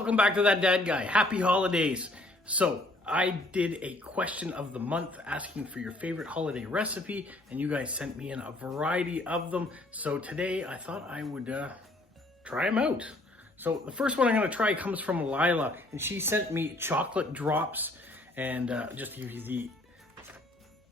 Welcome back to That Dad Guy. Happy holidays. So I did a question of the month asking for your favorite holiday recipe, and you guys sent me in a variety of them. So today I thought I would try them out. So the first one I'm going to try comes from Lilah, and she sent me chocolate drops, and just to give you the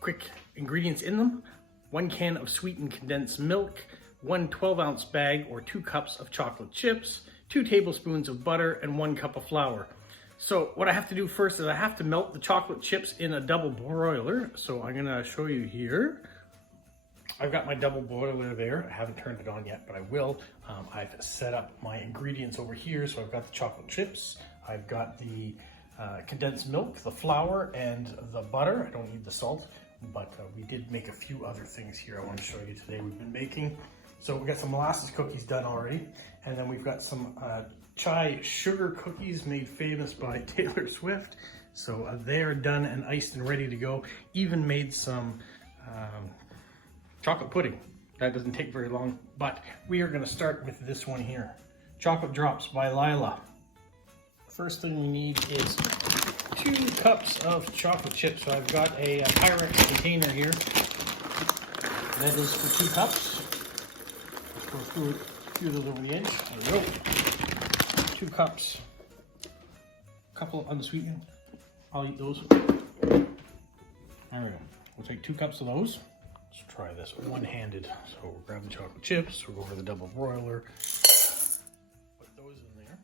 quick ingredients in them: 1 can of sweetened condensed milk, 1 12-ounce bag or 2 cups of chocolate chips, 2 tablespoons of butter, and 1 cup of flour. So what I have to do first is I have to melt the chocolate chips in a double broiler. So I'm gonna show you here. I've got my double broiler there. I haven't turned it on yet, but I will. I've set up my ingredients over here. So I've got the chocolate chips, I've got the condensed milk, the flour, and the butter. I don't need the salt, but we did make a few other things here I want to show you today we've been making. So we've got some molasses cookies done already, and then we've got some chai sugar cookies made famous by Taylor Swift. So they're done and iced and ready to go. Even made some chocolate pudding. That doesn't take very long, but we are gonna start with this one here. Chocolate Drops by Lilah. First thing we need is 2 cups of chocolate chips. So I've got a Pyrex container here. That is for 2 cups. Let's go through a few of those over the edge. There we go. 2 cups. A couple unsweetened. I'll eat those. There we go. We'll take 2 cups of those. Let's try this one-handed. So we'll grab the chocolate chips. We'll go over the double broiler. Put those in there.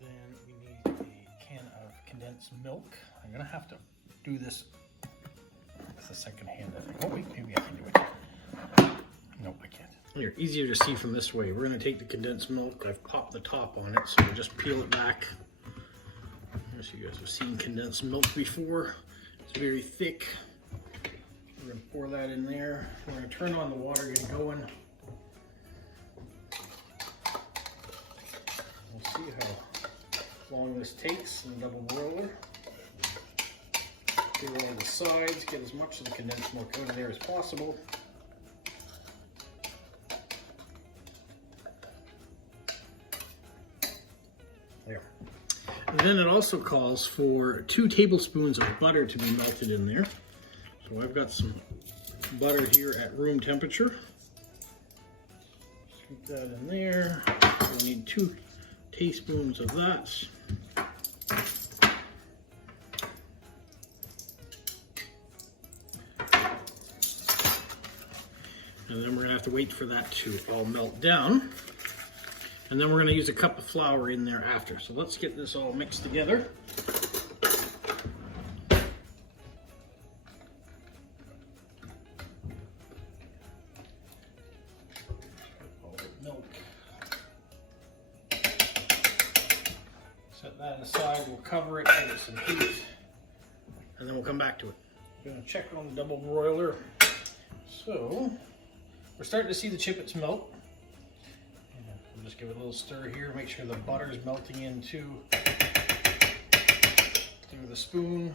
Then we need a can of condensed milk. I'm gonna have to do this with a second hand, I think. Oh wait, maybe I can do it. Nope, I can't. Here, easier to see from this way. We're gonna take the condensed milk. I've popped the top on it, so we'll just peel it back. As you guys have seen condensed milk before. It's very thick. We're gonna pour that in there. We're gonna turn on the water, get it going. We'll see how long this takes in the double broiler. Go on the sides, get as much of the condensed milk out of there as possible. There. And then it also calls for 2 tablespoons of butter to be melted in there. So I've got some butter here at room temperature. Scoop that in there. We'll need 2 teaspoons of that. And then we're gonna have to wait for that to all melt down. And then we're gonna use a cup of flour in there after. So let's get this all mixed together. All the milk. Set that aside, we'll cover it, give it some heat, and then we'll come back to it. We're gonna check on the double broiler. So, we're starting to see the chiplets melt. We'll just give it a little stir here, make sure the butter is melting in too through the spoon.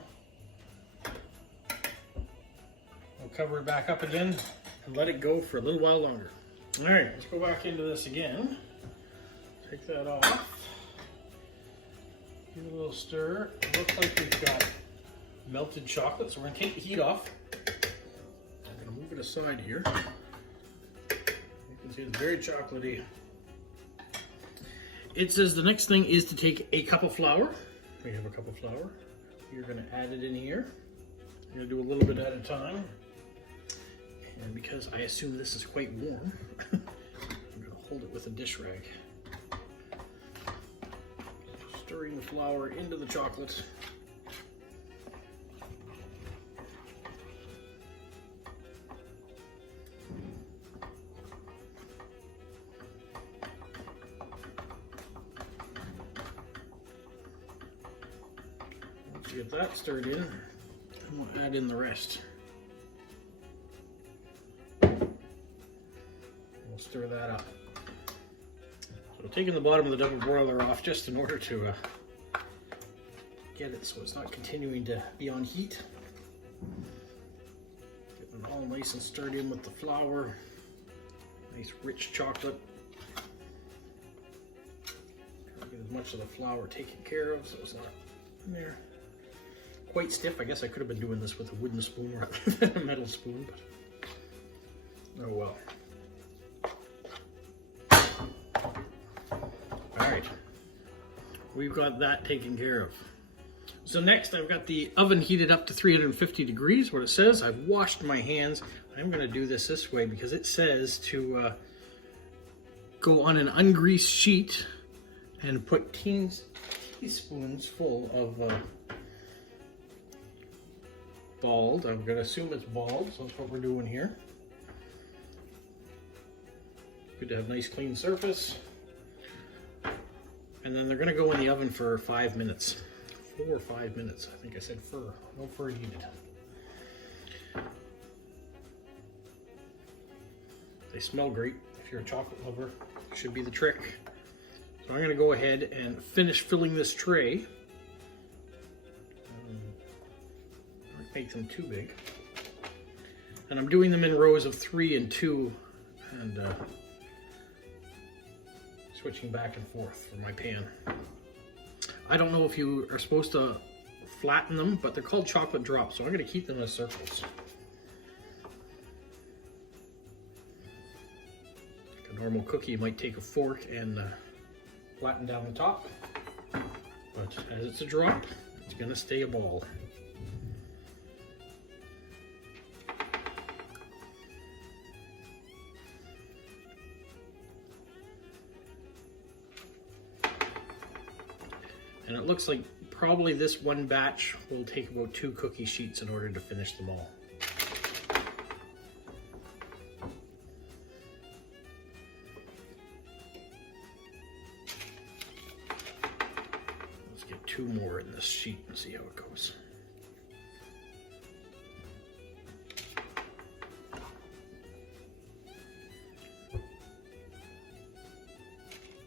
We'll cover it back up again and let it go for a little while longer. All right, let's go back into this again. Take that off. Give it a little stir. It looks like we've got melted chocolate, so we're gonna take the heat off. I'm gonna move it aside here. You can see it's very chocolatey. It says the next thing is to take a cup of flour. We have a cup of flour. You're gonna add it in here. You're gonna do a little bit at a time. And because I assume this is quite warm, I'm gonna hold it with a dish rag. Stirring the flour into the chocolate. Get that stirred in, and we'll add in the rest. We'll stir that up. So taking the bottom of the double broiler off just in order to get it so it's not continuing to be on heat. Getting it all nice and stirred in with the flour. Nice rich chocolate. Get as much of the flour taken care of, so it's not in there quite stiff. I guess I could have been doing this with a wooden spoon rather than a metal spoon, but oh well. All right, we've got that taken care of. So next I've got the oven heated up to 350 degrees, what it says. I've washed my hands. I'm gonna do this way because it says to go on an ungreased sheet and put teaspoons full of balled. I'm gonna assume it's balled, so that's what we're doing here. Good to have nice clean surface. And then they're gonna go in the oven for 5 minutes. 4 or 5 minutes. I think I said fur. No fur needed. They smell great. If you're a chocolate lover, it should be the trick. So I'm gonna go ahead and finish filling this tray. Don't make them too big. And I'm doing them in rows of 3 and 2, and switching back and forth for my pan. I don't know if you are supposed to flatten them, but they're called chocolate drops, so I'm going to keep them as circles. Like a normal cookie, you might take a fork and flatten down the top, but as it's a drop, it's going to stay a ball. And it looks like probably this one batch will take about 2 cookie sheets in order to finish them all. Let's get 2 more in this sheet and see how it goes.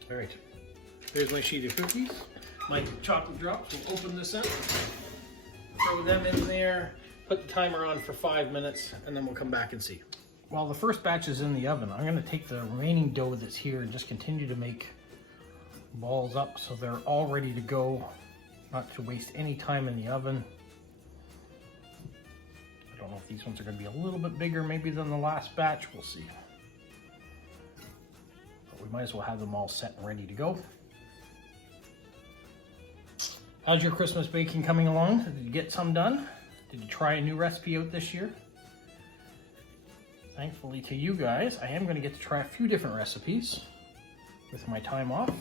All right, there's my sheet of cookies. My chocolate drops. We'll open this up, throw them in there, put the timer on for 5 minutes, and then we'll come back and see. While the first batch is in the oven, I'm going to take the remaining dough that's here and just continue to make balls up so they're all ready to go, not to waste any time in the oven. I don't know if these ones are going to be a little bit bigger maybe than the last batch. We'll see. But we might as well have them all set and ready to go. How's your Christmas baking coming along? Did you get some done? Did you try a new recipe out this year? Thankfully to you guys, I am going to get to try a few different recipes with my time off.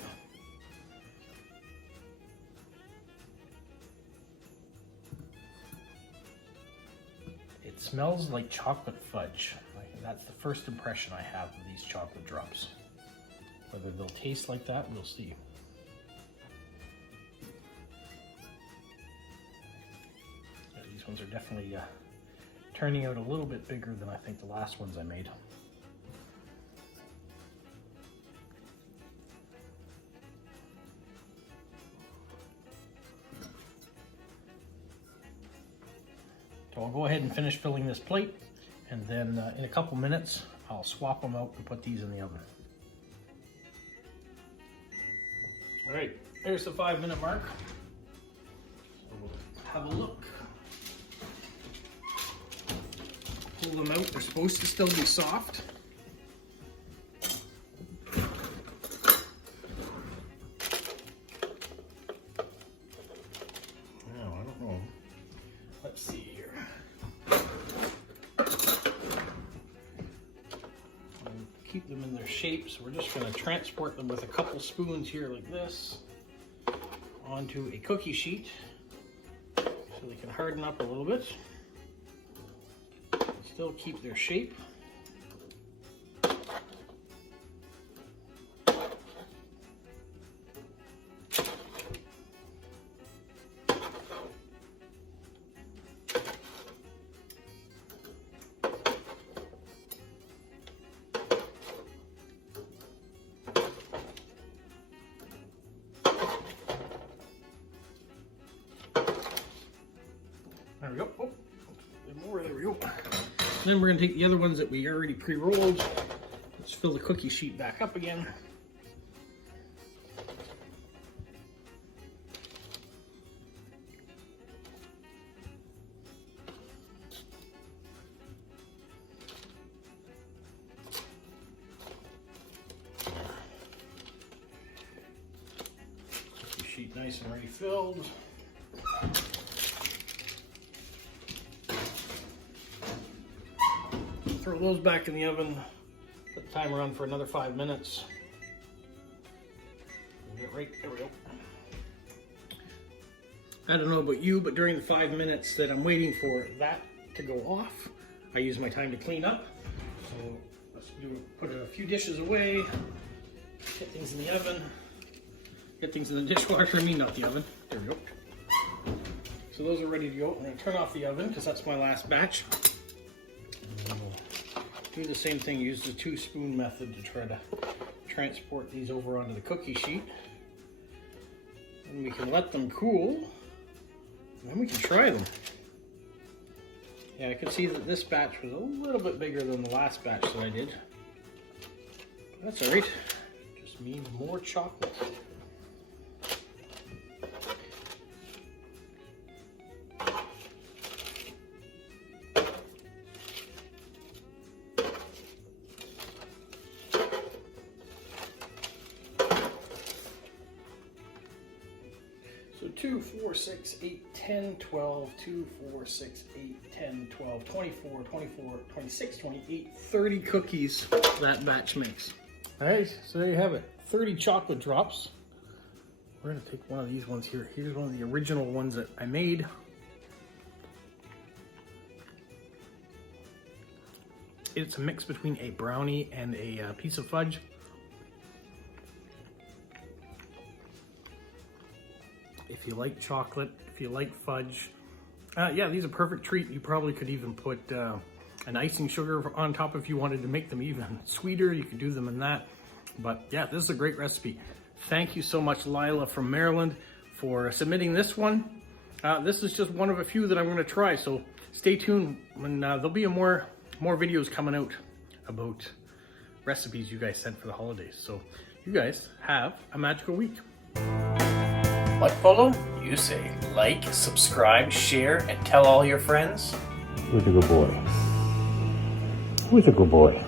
It smells like chocolate fudge. That's the first impression I have of these chocolate drops. Whether they'll taste like that, we'll see. These ones are definitely turning out a little bit bigger than I think the last ones I made. So I'll go ahead and finish filling this plate, and then in a couple minutes I'll swap them out and put these in the oven. All right, there's the 5-minute mark. So we'll have a look. Pull them out. They're supposed to still be soft. Now, I don't know. Let's see here. I'll keep them in their shape, so we're just going to transport them with a couple spoons here like this onto a cookie sheet so they can harden up a little bit. Still keep their shape. There we go. Oh, a bit more. There we go. Then we're going to take the other ones that we already pre-rolled. Let's fill the cookie sheet back up again. Nice and ready filled. Throw those back in the oven. Put the timer on for another 5 minutes. Get right, there we go. I don't know about you, but during the 5 minutes that I'm waiting for that to go off, I use my time to clean up. So let's put a few dishes away, get things in the oven, get things in the dishwasher, not the oven. There we go. So those are ready to go. I'm going to turn off the oven because that's my last batch. And we'll do the same thing, use the 2-spoon method to try to transport these over onto the cookie sheet. And we can let them cool. And then we can try them. Yeah, I could see that this batch was a little bit bigger than the last batch that I did. That's all right. Just means more chocolate. So 2, 4, 6, 8, 10, 12, 2, 4, 6, 8, 10, 12, 24, 24, 26, 28, 30 cookies that batch makes. All right, so there you have it. 30 chocolate drops. We're gonna take one of these ones here. Here's one of the original ones that I made. It's a mix between a brownie and a piece of fudge. If you like chocolate, if you like fudge, yeah, these are a perfect treat. You probably could even put an icing sugar on top if you wanted to make them even sweeter. You could do them in that. But yeah, this is a great recipe. Thank you so much, Lilah from Maryland, for submitting this one. This is just one of a few that I'm going to try. So stay tuned when there'll be more videos coming out about recipes you guys sent for the holidays. So you guys have a magical week. What, Polo? You say like, subscribe, share, and tell all your friends? Who's a good boy? Who's a good boy?